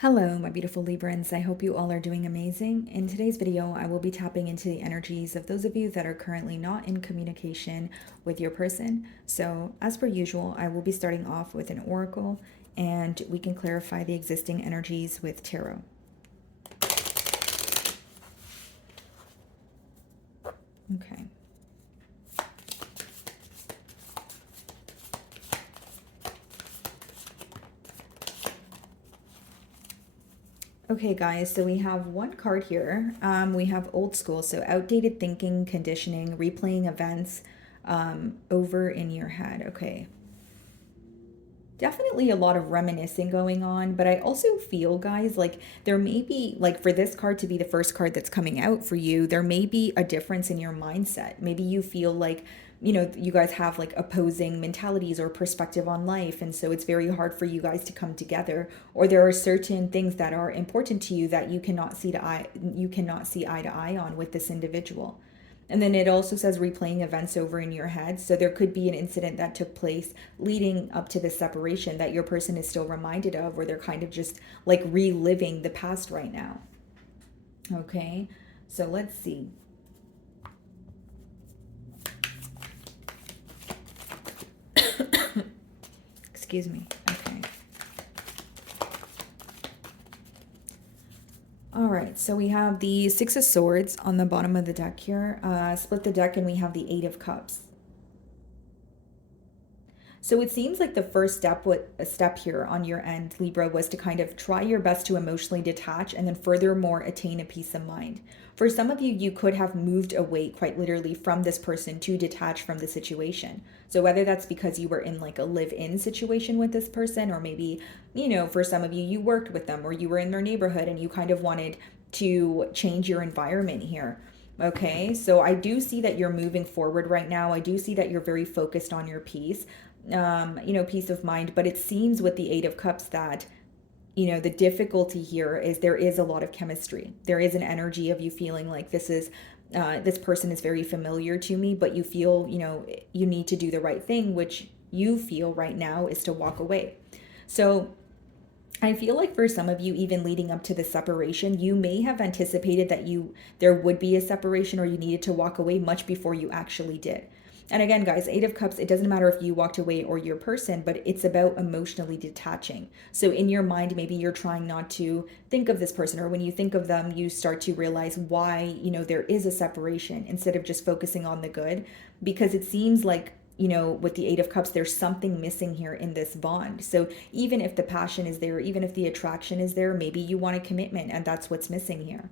Hello, my beautiful Librans. I hope you all are doing amazing. In today's video, I will be tapping into the energies of those of you that are currently not in communication with your person. So, as per usual, I will be starting off with an oracle and we can clarify the existing energies with tarot. Okay. Okay, guys, so we have one card here. We have old school, so outdated thinking, conditioning, replaying events over in your head. Okay. Definitely a lot of reminiscing going on, but I also feel, guys, like there may be, like for this card to be the first card that's coming out for you, there may be a difference in your mindset. Maybe you feel like, you guys have like opposing mentalities or perspective on life, and so it's very hard for you guys to come together, or there are certain things that are important to you that you cannot see eye to eye on with this individual. And then it also says replaying events over in your head. So there could be an incident that took place leading up to the separation that your person is still reminded of, or they're kind of just like reliving the past right now. Okay, so let's see. Excuse me. Okay. All right, so we have the Six of Swords on the bottom of the deck here. Split the deck and we have the Eight of Cups. So it seems like the first step here on your end, Libra, was to kind of try your best to emotionally detach and then furthermore attain a peace of mind. For some of you, you could have moved away quite literally from this person to detach from the situation. So whether that's because you were in like a live-in situation with this person, or maybe, for some of you, you worked with them or you were in their neighborhood and you kind of wanted to change your environment here. Okay, so I do see that you're moving forward right now. I do see that you're very focused on your peace, peace of mind. But it seems with the Eight of Cups that, the difficulty here is there is a lot of chemistry. There is an energy of you feeling like this person is very familiar to me, but you feel, you need to do the right thing, which you feel right now is to walk away. So I feel like for some of you, even leading up to the separation, you may have anticipated that there would be a separation or you needed to walk away much before you actually did. And again, guys, Eight of Cups, it doesn't matter if you walked away or your person, but it's about emotionally detaching. So in your mind, maybe you're trying not to think of this person, or when you think of them, you start to realize why, there is a separation instead of just focusing on the good, because it seems like, with the Eight of Cups, there's something missing here in this bond. So even if the passion is there, even if the attraction is there, maybe you want a commitment and that's what's missing here.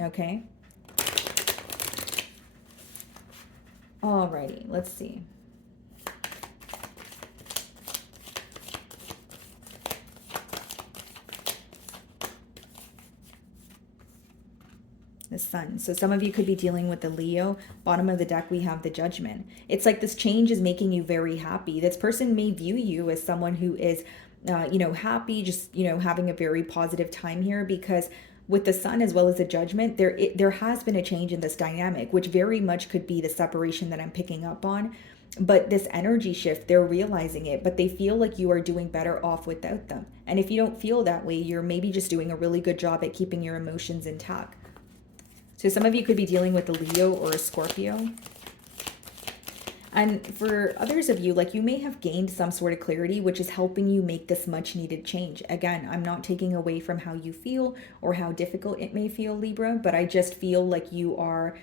Okay. Alrighty, let's see. The Sun. So some of you could be dealing with the Leo. Bottom of the deck, we have the Judgment. It's like this change is making you very happy. This person may view you as someone who is, happy, just, having a very positive time here, because with the Sun as well as the Judgment, there has been a change in this dynamic, which very much could be the separation that I'm picking up on. But this energy shift, they're realizing it, but they feel like you are doing better off without them. And if you don't feel that way, you're maybe just doing a really good job at keeping your emotions intact. So some of you could be dealing with a Leo or a Scorpio. And for others of you, like you may have gained some sort of clarity, which is helping you make this much needed change. Again, I'm not taking away from how you feel or how difficult it may feel, Libra, but I just feel like you are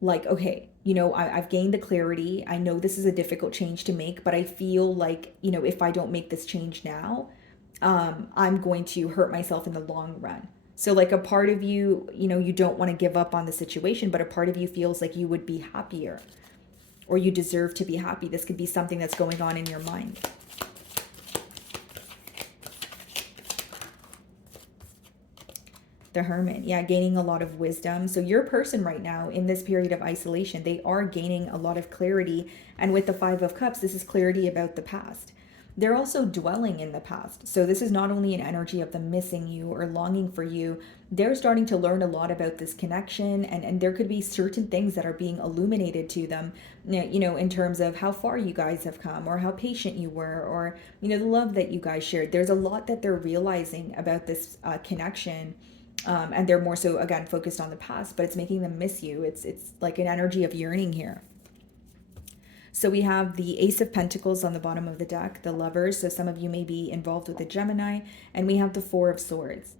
like, okay, I've gained the clarity. I know this is a difficult change to make, but I feel like, if I don't make this change now, I'm going to hurt myself in the long run. So like a part of you, you don't want to give up on the situation, but a part of you feels like you would be happier or you deserve to be happy. This could be something that's going on in your mind. The Hermit, yeah, gaining a lot of wisdom. So your person right now in this period of isolation, they are gaining a lot of clarity. And with the Five of Cups, this is clarity about the past. they're also dwelling in the past. So this is not only an energy of them missing you or longing for you, they're starting to learn a lot about this connection, and there could be certain things that are being illuminated to them, in terms of how far you guys have come or how patient you were, or the love that you guys shared. There's a lot that they're realizing about this connection. And they're more so again focused on the past, but it's making them miss you. It's like an energy of yearning here. So we have the Ace of Pentacles on the bottom of the deck, the Lovers. So some of you may be involved with a Gemini, and we have the Four of Swords.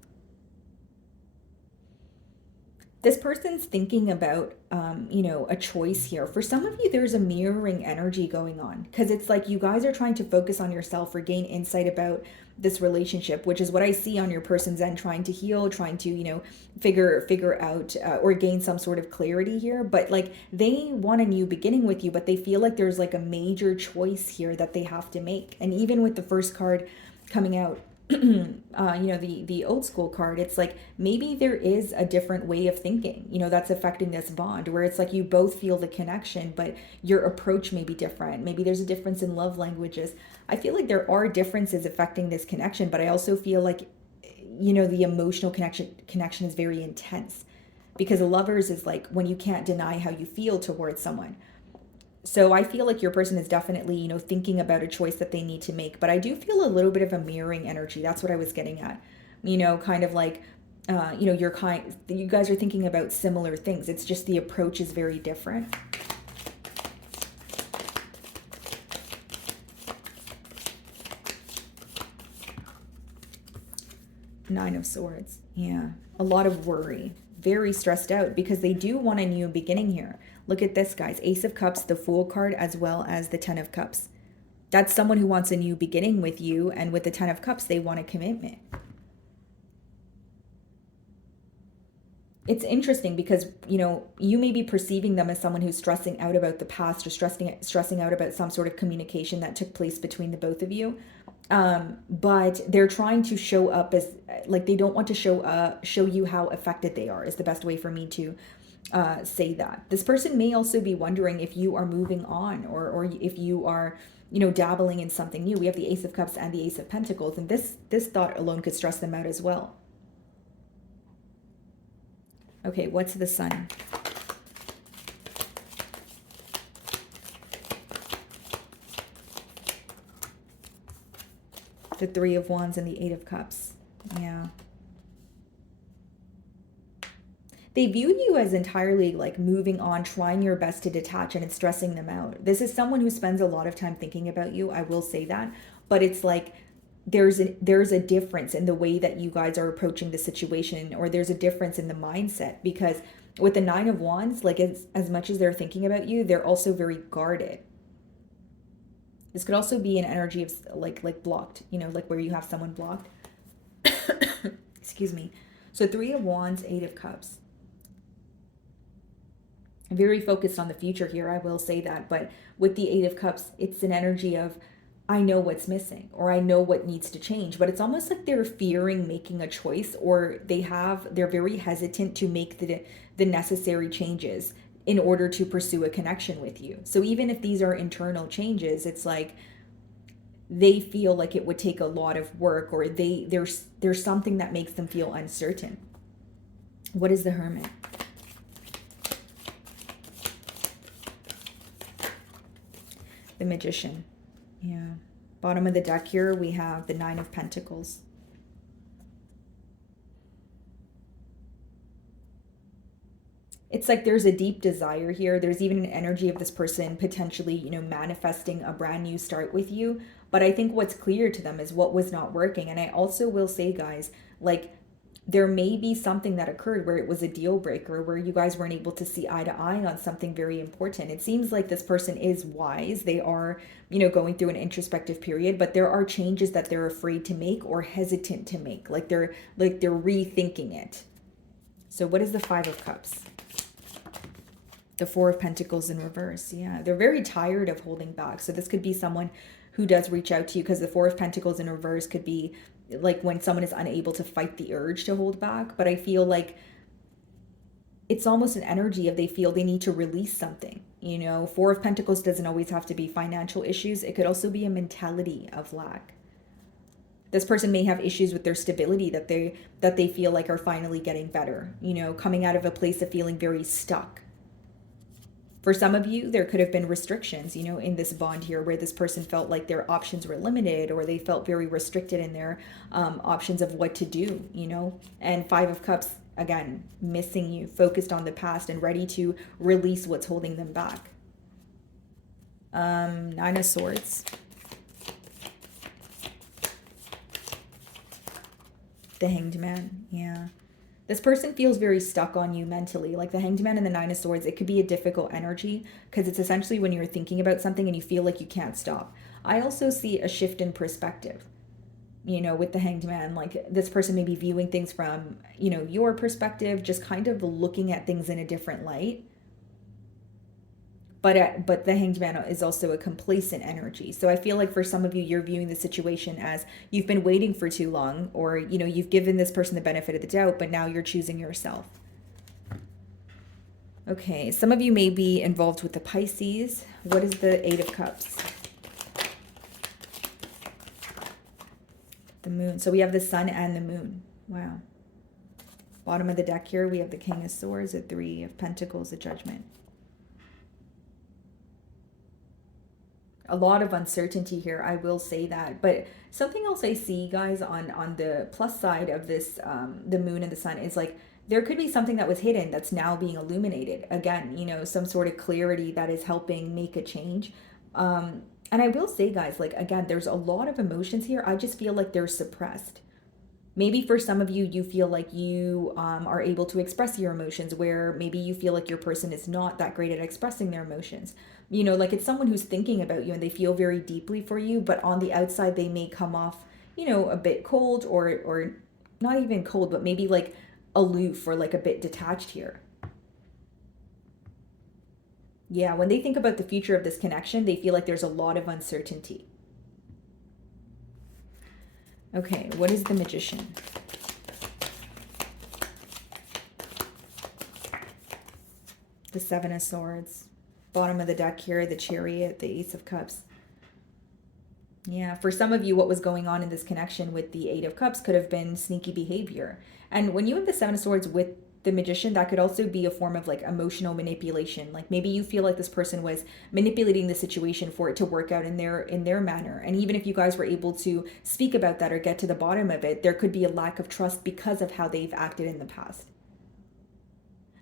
This person's thinking about, a choice here. For some of you, there's a mirroring energy going on, because it's like you guys are trying to focus on yourself or gain insight about this relationship, which is what I see on your person's end, trying to heal, trying to, figure out or gain some sort of clarity here. But like they want a new beginning with you, but they feel like there's like a major choice here that they have to make. And even with the first card coming out, the old school card, it's like maybe there is a different way of thinking, that's affecting this bond, where it's like you both feel the connection, but your approach may be different. Maybe there's a difference in love languages. I feel like there are differences affecting this connection, but I also feel like, the emotional connection is very intense, because a Lovers is like when you can't deny how you feel towards someone. So I feel like your person is definitely, thinking about a choice that they need to make. But I do feel a little bit of a mirroring energy. That's what I was getting at. Kind of like, you guys are thinking about similar things. It's just the approach is very different. Nine of Swords. Yeah. A lot of worry. Very stressed out because they do want a new beginning here. Look at this, guys. Ace of Cups, the Fool card, as well as the Ten of Cups. That's someone who wants a new beginning with you. And with the Ten of Cups, they want a commitment. It's interesting because, you may be perceiving them as someone who's stressing out about the past or stressing out about some sort of communication that took place between the both of you. But they're trying to show up as like they don't want to show you how affected they are, is the best way for me to say that. This person may also be wondering if you are moving on, or if you are, dabbling in something new. We have the Ace of Cups and the Ace of Pentacles, and this thought alone could stress them out as well. Okay, what's the Sun? The Three of Wands and the Eight of Cups. Yeah. They view you as entirely like moving on, trying your best to detach, and it's stressing them out. This is someone who spends a lot of time thinking about you, I will say that. But it's like there's a difference in the way that you guys are approaching the situation, or there's a difference in the mindset, because with the Nine of Wands, like as much as they're thinking about you, they're also very guarded. This could also be an energy of like blocked, like where you have someone blocked. Excuse me. So Three of Wands, Eight of Cups. Very focused on the future here, I will say that. But with the Eight of Cups, it's an energy of, I know what's missing, or I know what needs to change. But it's almost like they're fearing making a choice, or they're very hesitant to make the necessary changes in order to pursue a connection with you. So even if these are internal changes, it's like they feel like it would take a lot of work, or there's something that makes them feel uncertain. What is the Hermit? The Magician. Yeah. Bottom of the deck here, we have the Nine of Pentacles. It's like there's a deep desire here. There's even an energy of this person potentially, manifesting a brand new start with you. But I think what's clear to them is what was not working. And I also will say, guys, like there may be something that occurred where it was a deal breaker, where you guys weren't able to see eye to eye on something very important. It seems like this person is wise. They are, going through an introspective period, but there are changes that they're afraid to make or hesitant to make. Like they're rethinking it. So what is the Five of Cups? The Four of Pentacles in reverse. Yeah, they're very tired of holding back. So this could be someone who does reach out to you, because the Four of Pentacles in reverse could be like when someone is unable to fight the urge to hold back. But I feel like it's almost an energy of they feel they need to release something. You know, Four of Pentacles doesn't always have to be financial issues. It could also be a mentality of lack. This person may have issues with their stability that they feel like are finally getting better, you know, coming out of a place of feeling very stuck. For some of you, there could have been restrictions, you know, in this bond here where this person felt like their options were limited, or they felt very restricted in their options of what to do, you know. And Five of Cups, again, missing you, focused on the past and ready to release what's holding them back. Nine of Swords. The Hanged Man, yeah. This person feels very stuck on you mentally. Like the Hanged Man and the Nine of Swords, it could be a difficult energy because it's essentially when you're thinking about something and you feel like you can't stop. I also see a shift in perspective, you know, with the Hanged Man. Like this person may be viewing things from, you know, your perspective, just kind of looking at things in a different light. But the Hanged Man is also a complacent energy. So I feel like for some of you, you're viewing the situation as you've been waiting for too long, or, you know, you've given this person the benefit of the doubt, but now you're choosing yourself. Okay, some of you may be involved with the Pisces. What is the Eight of Cups? The Moon. So we have the Sun and the Moon. Wow. Bottom of the deck here, we have the King of Swords, the Three of Pentacles, the Judgment. A lot of uncertainty here, I will say that. But something else I see, guys, on the plus side of this, the Moon and the Sun, is like there could be something that was hidden that's now being illuminated. Again, you know, some sort of clarity that is helping make a change. And I will say, guys, like, again, there's a lot of emotions here. I just feel like they're suppressed. Maybe for some of you, you feel like you are able to express your emotions, where maybe you feel like your person is not that great at expressing their emotions. You know, like it's someone who's thinking about you and they feel very deeply for you, but on the outside, they may come off, you know, a bit cold, or not even cold, but maybe like aloof or like a bit detached here. Yeah, when they think about the future of this connection, they feel like there's a lot of uncertainty. Okay, what is the Magician? The Seven of Swords. Bottom of the deck here, the Chariot, the Ace of Cups. Yeah, for some of you, what was going on in this connection with the Eight of Cups could have been sneaky behavior. And when you have the Seven of Swords with the Magician, that could also be a form of like emotional manipulation. Like maybe you feel like this person was manipulating the situation for it to work out in their manner. And even if you guys were able to speak about that or get to the bottom of it, there could be a lack of trust because of how they've acted in the past.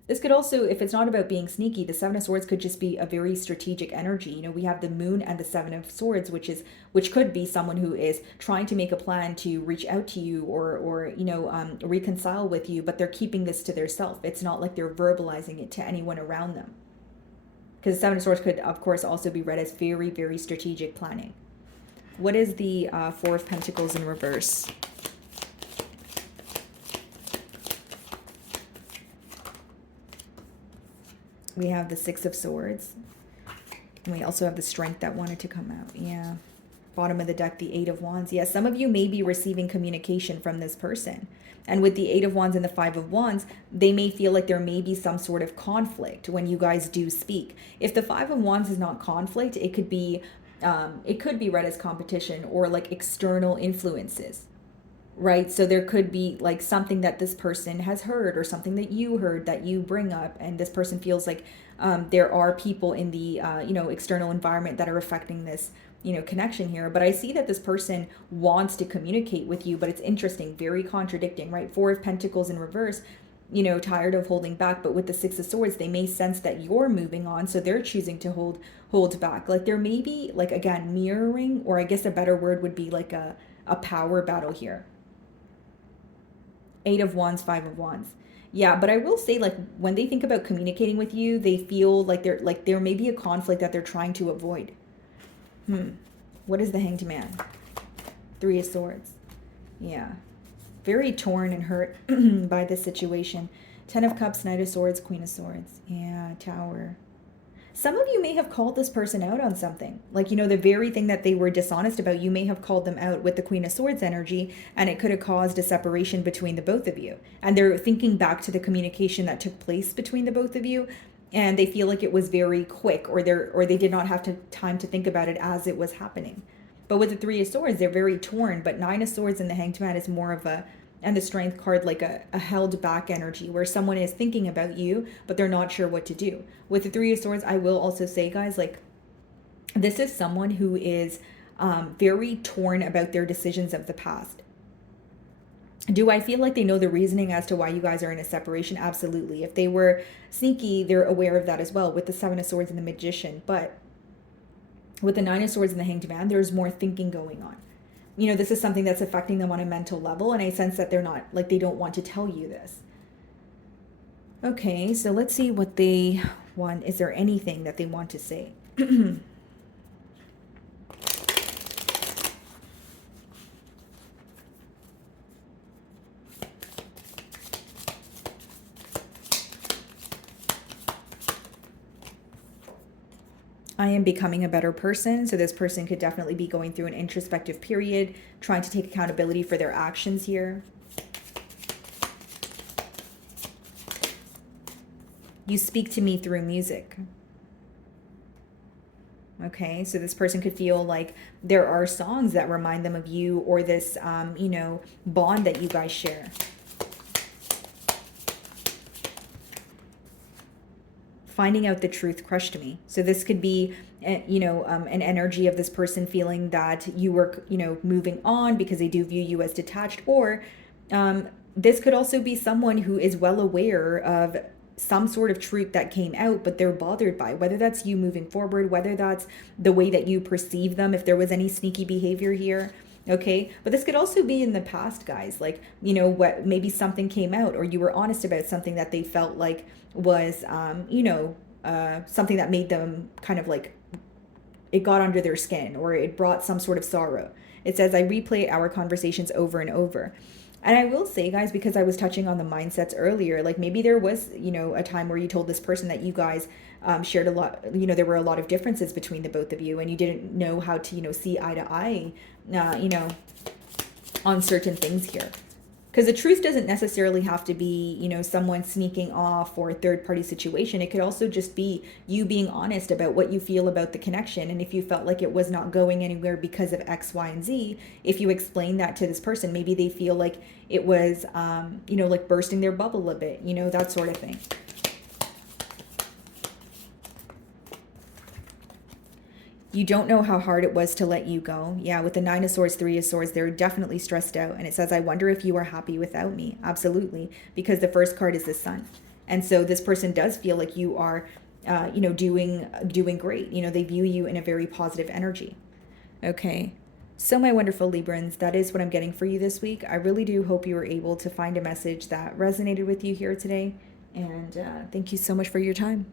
This could also, if it's not about being sneaky, the Seven of Swords could just be a very strategic energy. You know, we have the Moon and the Seven of Swords, which could be someone who is trying to make a plan to reach out to you, or you know, reconcile with you, but they're keeping this to themselves. It's not like they're verbalizing it to anyone around them. Because the Seven of Swords could, of course, also be read as very, very strategic planning. What is the Four of Pentacles in reverse? We have the Six of Swords. And we also have the Strength that wanted to come out. Yeah. Bottom of the deck, the Eight of Wands. Yeah, some of you may be receiving communication from this person. And with the Eight of Wands and the Five of Wands, they may feel like there may be some sort of conflict when you guys do speak. If the Five of Wands is not conflict, it could be read as competition or like external influences. Right? So there could be like something that this person has heard or something that you heard that you bring up, and this person feels like there are people in the you know, external environment that are affecting this, you know, connection here. But I see that this person wants to communicate with you, but it's interesting, very contradicting, right? Four of Pentacles in reverse, you know, tired of holding back, but with the Six of Swords, they may sense that you're moving on, so they're choosing to hold back. Like there may be, like, again, mirroring, or I guess a better word would be like a power battle here. Eight of Wands, Five of Wands. Yeah, but I will say, like, when they think about communicating with you, they feel like there may be a conflict that they're trying to avoid. What is the Hanged Man? Three of Swords. Yeah. Very torn and hurt by this situation. Ten of Cups, Knight of Swords, Queen of Swords. Yeah, Tower. Some of you may have called this person out on something. Like, you know, the very thing that they were dishonest about, you may have called them out with the Queen of Swords energy, and it could have caused a separation between the both of you. And they're thinking back to the communication that took place between the both of you, and they feel like it was very quick, or they did not have time to think about it as it was happening. But with the Three of Swords, they're very torn. But Nine of Swords and the Hanged Man is more of a, and the Strength card, like a held back energy where someone is thinking about you, but they're not sure what to do. With the Three of Swords, I will also say, guys, like, this is someone who is very torn about their decisions of the past. Do I feel like they know the reasoning as to why you guys are in a separation? Absolutely. If they were sneaky, they're aware of that as well, with the Seven of Swords and the Magician. But with the Nine of Swords and the Hanged Man, there's more thinking going on. You know, this is something that's affecting them on a mental level, and I sense that they're not, like, they don't want to tell you this. Okay, so let's see what they want. Is there anything that they want to say? I am becoming a better person. So this person could definitely be going through an introspective period, trying to take accountability for their actions here. You speak to me through music. Okay, so this person could feel like there are songs that remind them of you, or this, you know, bond that you guys share. Finding out the truth crushed me. So this could be, you know, an energy of this person feeling that you were, you know, moving on because they do view you as detached. Or this could also be someone who is well aware of some sort of truth that came out, but they're bothered by, whether that's you moving forward, whether that's the way that you perceive them, if there was any sneaky behavior here. Okay, but this could also be in the past, guys. Like, you know, what, maybe something came out, or you were honest about something that they felt like was, you know, something that made them kind of like, it got under their skin, or it brought some sort of sorrow. It says, I replay our conversations over and over. And I will say, guys, because I was touching on the mindsets earlier, like maybe there was, you know, a time where you told this person that you guys shared a lot, you know, there were a lot of differences between the both of you, and you didn't know how to, you know, see eye to eye, you know, on certain things here. Because the truth doesn't necessarily have to be, you know, someone sneaking off or a third party situation. It could also just be you being honest about what you feel about the connection. And if you felt like it was not going anywhere because of X, Y, and Z, if you explain that to this person, maybe they feel like it was, you know, like bursting their bubble a bit, you know, that sort of thing. You don't know how hard it was to let you go. Yeah, with the Nine of Swords, Three of Swords, they're definitely stressed out. And it says, I wonder if you are happy without me. Absolutely. Because the first card is the Sun. And so this person does feel like you are, you know, doing great. You know, they view you in a very positive energy. Okay. So my wonderful Librans, that is what I'm getting for you this week. I really do hope you were able to find a message that resonated with you here today. And thank you so much for your time.